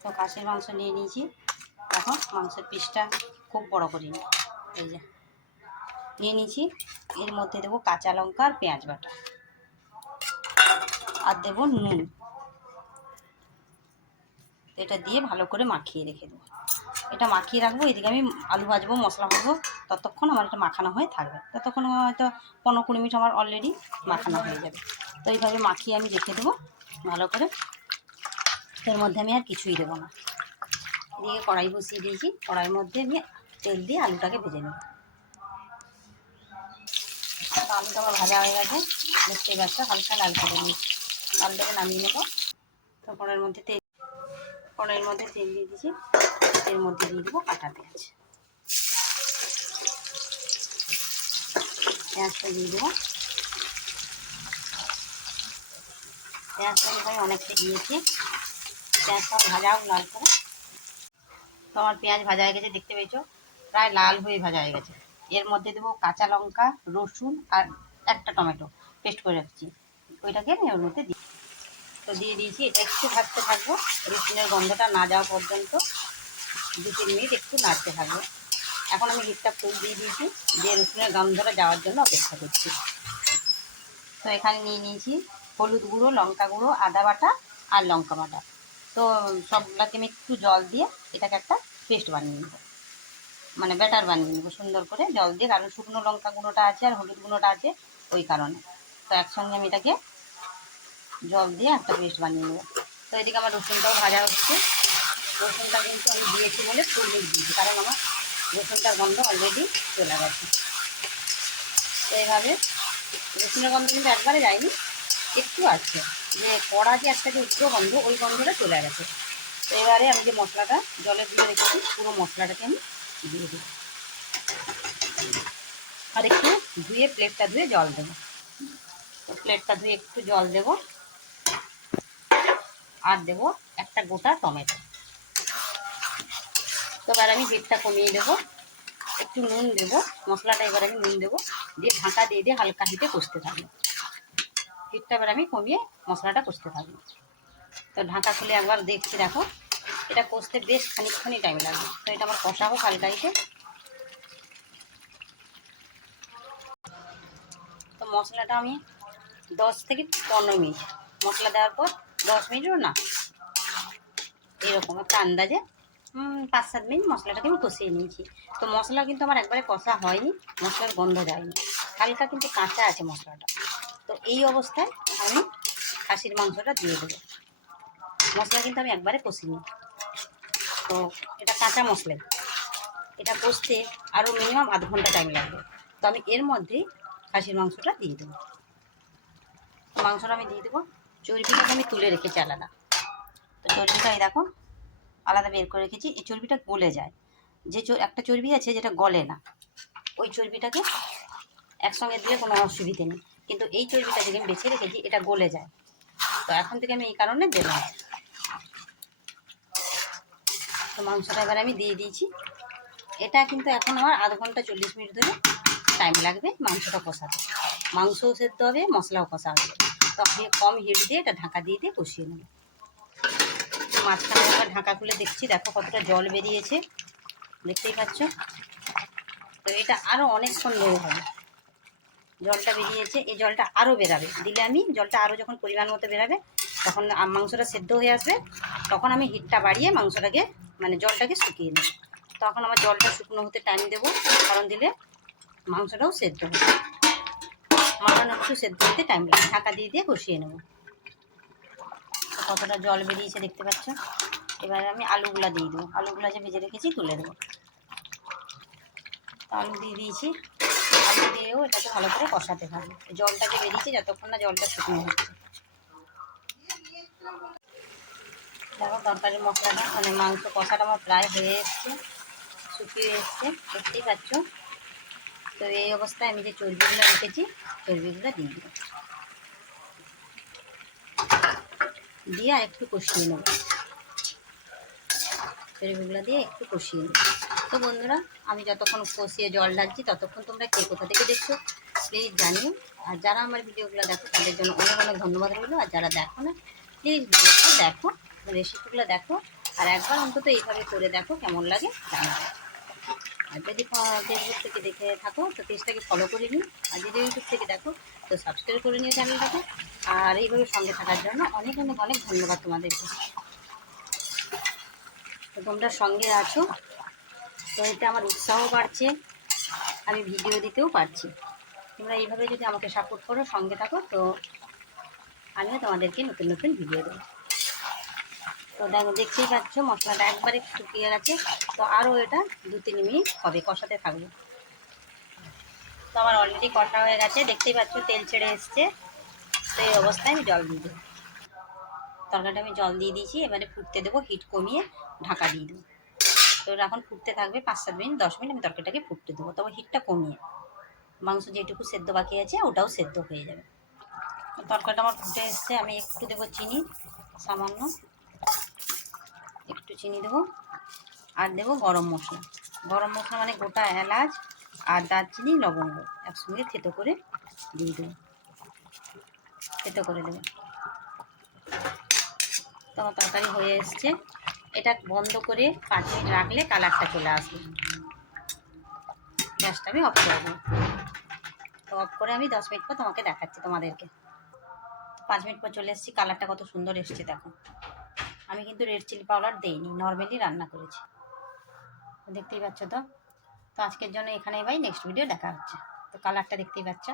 তো খাসির মাংস নিয়ে নিয়েছি। এখন মাংসের পিসটা খুব বড় করিনি, এই যে নিয়ে নিয়েছি। এর মধ্যে দেবো কাঁচা লঙ্কা আর পেঁয়াজ বাটা, আর দেবো নুন। এটা দিয়ে ভালো করে মাখিয়ে রেখে দেবো। এটা মাখিয়ে রাখবো, এদিকে আমি আলু ভাজবো, মশলা ভাজবো। ততক্ষণ আমার এটা মাখানো হয়ে থাকবে, ততক্ষণ হয়তো 15-20 মিনিট আমার অলরেডি মাখানো হয়ে যাবে। তো এইভাবে মাখিয়ে আমি রেখে দেবো ভালো করে। এর মধ্যে আমি আর কিছুই দেবো না। এদিকে কড়াই বসিয়ে দিয়েছি, কড়াইয়ের মধ্যে আমি তেল দিয়ে আলুটাকে ভেজে নেব। আলুটা আমার ভাজা হয়ে গেছে, দেখতেই পাচ্ছ হালকা লাল করে নিয়েছি। আলুটাকে নামিয়ে নেব। তো কড়াইয়ের মধ্যে তেল দিয়ে দিয়েছি। এর মধ্যে দিয়ে দেবো কাঁচা পেঁয়াজটা দিয়ে দেবো। পেঁয়াজটা আমি অনেকটা দিয়েছি, পেঁয়াজটা ভাজাও লাল করে। তো আমার পেঁয়াজ ভাজা হয়ে গেছে, দেখতে পেয়েছো প্রায় লাল হয়ে ভাজা হয়ে গেছে। এর মধ্যে দেবো কাঁচা লঙ্কা, রসুন আর একটা টমেটো পেস্ট করে রাখছি, ওইটাকে আমি ওর মধ্যে দিই। তো দিয়ে দিয়েছি, এটা একটু ভাজতে থাকবো, রসুনের গন্ধটা না যাওয়া পর্যন্ত 2-3 মিনিট একটু নাড়তে থাকবো। এখন আমি হিটটা ফুল দিয়ে দিয়েছি, দিয়ে রসুনের গন্ধটা যাওয়ার জন্য অপেক্ষা করছি। তো এখানে নিয়ে নিয়েছি হলুদ গুঁড়ো, লঙ্কা গুঁড়ো, আদা বাটা আর লঙ্কা বাটা। তো সবগুলোকে আমি একটু জল দিয়ে এটাকে একটা পেস্ট বানিয়ে নেবো, মানে ব্যাটার বানিয়ে নেবো সুন্দর করে জল দিয়ে, কারণ শুকনো লঙ্কা গুঁড়োটা আছে আর হলুদ গুঁড়োটা আছে ওই কারণে। তো একসঙ্গে আমি এটাকে জল দিয়ে একটা পেস্ট বানিয়ে নেবো। তো এদিকে আমার রসুনটাও ভাজা হচ্ছে। রসুনটা কিন্তু আমি দিয়েছি বলে ফুল দিয়েছি, কারণ আমার রসুনটার গন্ধ অলরেডি চলে গেছে। তো এইভাবে রসুনের গন্ধ কিন্তু একবারে যায়নি, একটু আছে, যে কড়া যে একটা যে উচ্চ গন্ধ, ওই গন্ধটা চলে গেছে। তো এবারে আমি যে মশলাটা জলে দিয়ে রেখেছি, পুরো মশলাটাকে আমি দিয়ে দিই। আর একটু ধুয়ে প্লেটটা ধুয়ে জল দেবো। তো প্লেটটা ধুয়ে একটু জল দেবো, আর দেবো একটা গোটা টমেটো। তো এবার আমি হিটটা কমিয়ে দেবো, একটু নুন দেবো, মশলাটা এবার আমি নুন দেবো, দিয়ে ঢাকা দিয়ে দিয়ে হালকা হিটে কষতে থাকবো। হিটটা এবার আমি কমিয়ে মশলাটা কষতে থাকবো। তো ঢাকা খুলে একবার দেখছি, দেখো এটা কষতে বেশ খানিকক্ষণই টাইম লাগবে। তো এটা আমার কষা হোক হালকা হিটে। তো মশলাটা আমি 10-15 মিনিট, মশলা দেওয়ার পর 10 মিনিটও না, এরকম একটা আন্দাজে 5-7 মিনিট মশলাটাকে আমি কষিয়ে নিয়েছি। তো মশলা কিন্তু আমার একবারে কষা হয়নি, মশলার গন্ধ যায়নি, হালকা কিন্তু কাঁচা আছে মশলাটা। তো এই অবস্থায় আমি খাসির মাংসটা দিয়ে দেবো। মশলা কিন্তু আমি একবারে কষিনি, তো এটা কাঁচা মশলা, এটা কষতে আরও মিনিমাম আধ ঘন্টা টাইম লাগবে। তো আমি এর মধ্যেই খাসির মাংসটা দিয়ে দেবো। মাংসটা আমি দিয়ে দেবো। চর্বিটাকে আমি তুলে রেখেছি আলাদা। তো চর্বিটা এই দেখো আলাদা বের করে রেখেছি। এই চর্বিটা গলে যায়, যে একটা চর্বি আছে যেটা গলে না, ওই চর্বিটাকে একসঙ্গে দিলে কোনো অসুবিধে নেই, কিন্তু এই চর্বিটা যেটা আমি বেছে রেখেছি এটা গলে যায়। তো এখন থেকে আমি এই কারণে দেবো না। তো মাংসটা এবার আমি দিয়ে দিয়েছি। এটা কিন্তু এখন আমার আধ ঘন্টা 40 মিনিট ধরে টাইম লাগবে মাংসটা কষাতে। মাংসও সেদ্ধ হবে, মশলাও কষা হবে। তো আমি কম হিট দিয়ে এটা ঢাকা দিয়ে দিয়ে কষিয়ে নেব। মাঝখানে একবার ঢাকা খুলে দেখছি, দেখো কতটা জল বেরিয়েছে, দেখতেই পাচ্ছ। তো এটা আরও অনেকক্ষণ লোক হবে, জলটা বেরিয়েছে, এই জলটা আরও বেরাবে, দিলে আমি জলটা আরও যখন পরিমাণ মতো বেরাবে তখন মাংসটা সেদ্ধ হয়ে আসবে, তখন আমি হিটটা বাড়িয়ে মাংসটাকে মানে জলটাকে শুকিয়ে নেব। তখন আমার জলটা শুকনো হতে টাইম দেবো, কারণ দিলে মাংসটাও সেদ্ধ হবে, মাখানো একটু সেদ্ধ হতে টাইম লাগে। ঢাকা দিয়ে দিয়ে কষিয়ে নেব। কতটা জল বেরিয়েছে দেখতে পাচ্ছ। এবার আমি আলুগুলা দিয়ে দেবো, আলুগুলা যে ভেজে রেখেছি তুলে দেবো। আলু দিয়ে দিয়েছি, আলু দিয়েও এটাকে ভালো করে কষাতে হবে। জলটা যে বেরিয়েছে যতক্ষণ না জলটা শুকনো হচ্ছে। দেখো তরকারির মশলাটা মানে মাংস কষাটা আমার প্রায় হয়ে এসছে, শুকিয়ে এসছে, দেখতেই পাচ্ছ। তো এই অবস্থায় আমি যে চর্বিগুলো রেখেছি চর্বিগুলো দিয়ে দেবো, দিয়ে আর একটু কষিয়ে নেব। চর্বিগুলো দিয়ে একটু কষিয়ে নেব। তো বন্ধুরা, আমি যতক্ষণ কষিয়ে জল ঢালছি ততক্ষণ তোমরা কে কোথা থেকে দেখছো প্লিজ জানিও। আর যারা আমার ভিডিওগুলো দেখো তাদের জন্য অনেক অনেক ধন্যবাদ রইলো। আর যারা দেখো না প্লিজ ভিডিওগুলো দেখো, রেসিপিগুলো দেখো, আর একবার অন্তত এইভাবে করে দেখো কেমন লাগে জানাবে। আর যদি ফেসবুক থেকে দেখে থাকো তো পেজটাকে ফলো করে নিও, আর যদি ইউটিউব থেকে দেখো তো সাবস্ক্রাইব করে নিও চ্যানেলটাকে। আর এইভাবে সঙ্গে থাকার জন্য অনেক অনেক অনেক ধন্যবাদ তোমাদেরকে। তো তোমরা সঙ্গে আছো, তো এতে আমার উৎসাহ বাড়ছে, আমি ভিডিও দিতেও পারছি। তোমরা এইভাবে যদি আমাকে সাপোর্ট করো, সঙ্গে থাকো, তো আমিও তোমাদেরকে নতুন নতুন ভিডিও দেবো। তো দেখো দেখতেই পাচ্ছ মশলাটা একবারে শুকিয়ে গেছে। তো আরও এটা 2-3 মিনিট হবে, কষাতে থাকবো। তো আমার অলরেডি কষা হয়ে গেছে, দেখতেই পাচ্ছ তেল ছেড়ে এসছে। তো এই অবস্থায় আমি জল দিয়ে দেবো। তরকারিটা আমি জল দিয়ে দিয়েছি, এবারে ফুটতে দেবো, হিট কমিয়ে ঢাকা দিয়ে দেবো। তো এখন ফুটতে থাকবে 5-7 মিনিট, 10 মিনিট আমি তরকারিটাকে ফুটতে দেবো, তবে হিটটা কমিয়ে। মাংস যেটুকু সেদ্ধ বাকি আছে ওটাও সেদ্ধ হয়ে যাবে। তরকারিটা আমার ফুটে এসছে, আমি একটু দেবো চিনি, সামান্য একটু চিনি দেবো। আর দেবো গরম মশলা। গরম মশলা মানে গোটা এলাচ আর দারচিনি লবঙ্গ একসঙ্গে থেতো করে দিয়ে দেবো, থেতো করে দেবো। তো আমার তরকারি হয়ে এসছে, এটা বন্ধ করে 5 মিনিট রাখলে কালারটা চলে আসবে। গ্যাসটা আমি অফ করে দেবো। তো অফ করে আমি 10 মিনিট পর তোমাকে দেখাচ্ছি তোমাদেরকে। 5 মিনিট পর চলে এসেছি, কালারটা কত সুন্দর এসছে দেখো। আমি কিন্তু রেড চিলি পাউডার দেইনি, নর্মালি রান্না করেছি, দেখতেই পাচ্ছ। তো আজকের জন্য এখানেই ভাই, নেক্সট ভিডিও দেখা হচ্ছে। তো কালারটা দেখতেই পাচ্ছ।